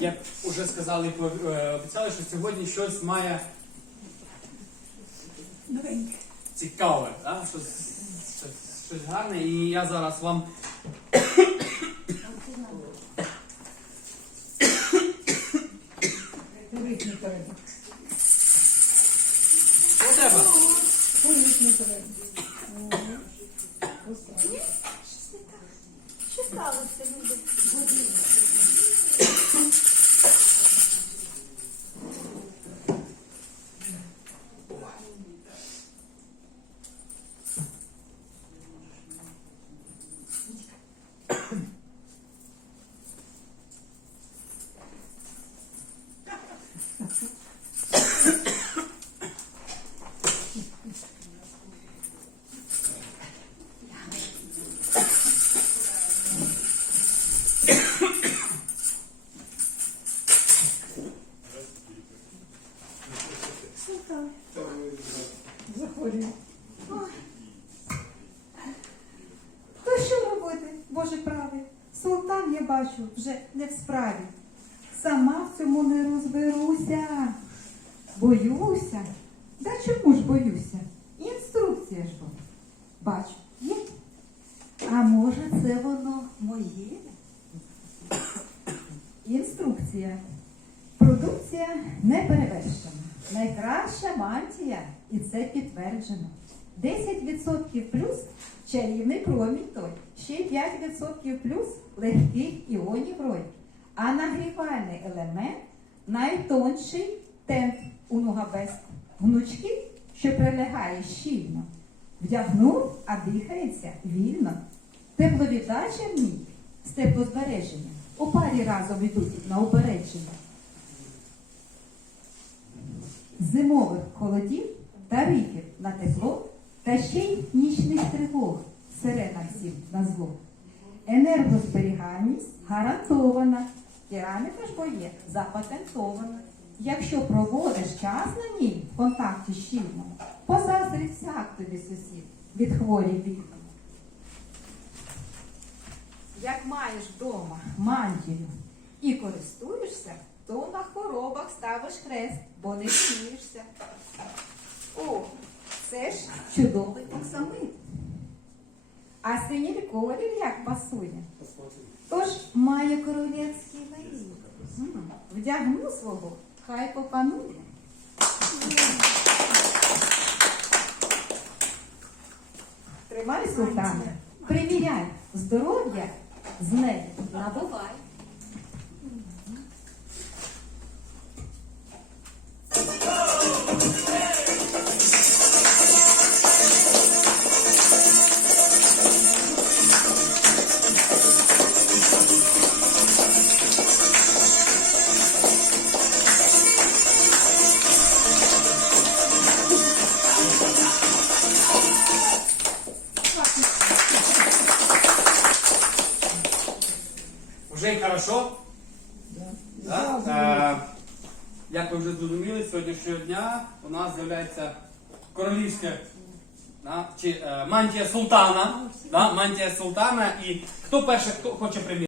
як вже сказали і по- е, обіцяли, що сьогодні щось має цікаве, да? щось, щось, щось гарне. І я зараз вам. Що треба. Що сталося, люди? Захворів. То що робити, Боже правий? Султан, я бачу, вже не в справі. Сама в цьому не розберуся. Боюся. Да чому ж боюся? Інструкція ж вона. Бачу, є. А може це воно моє? Інструкція. Продукція не перевершена. Найкраща мантія, і це підтверджено. 10% плюс чарівний промінь той, ще й 5% плюс легких іонів рой. А нагрівальний елемент найтонший темп у ногабест. Гнучкий, що прилягає щільно. Вдягнув, а дихається вільно. Тепловіддача в ній з теплозбереження. У парі разом йдуть на упередження. Зимових холодів, тарифів на тепло та ще й нічних тривог сирена всім на зло. Енергозберігальність гарантована. Кераміка ж бо є запатентована. Якщо проводиш час на ній в контакті щільному, позаздрить всяк тобі сусід від хворі вікна. Як маєш вдома мантію і користуєшся, то на хворобах ставиш хрест, бо не вмієшся. О, це ж чудовий оксамит. А синій колір як пасує. Тож має королівський виїзд. Вдягну свого, хай попанує. Тримай, султане, приміряй здоров'я з нею набувай. Вже й хорошо. Да. Да? Е, як ви вже зрозуміли, з сьогоднішнього дня у нас з'являється королівська да? чи, е, мантія султана. Да? Мантія султана. І хто перше, хто хоче приміряти?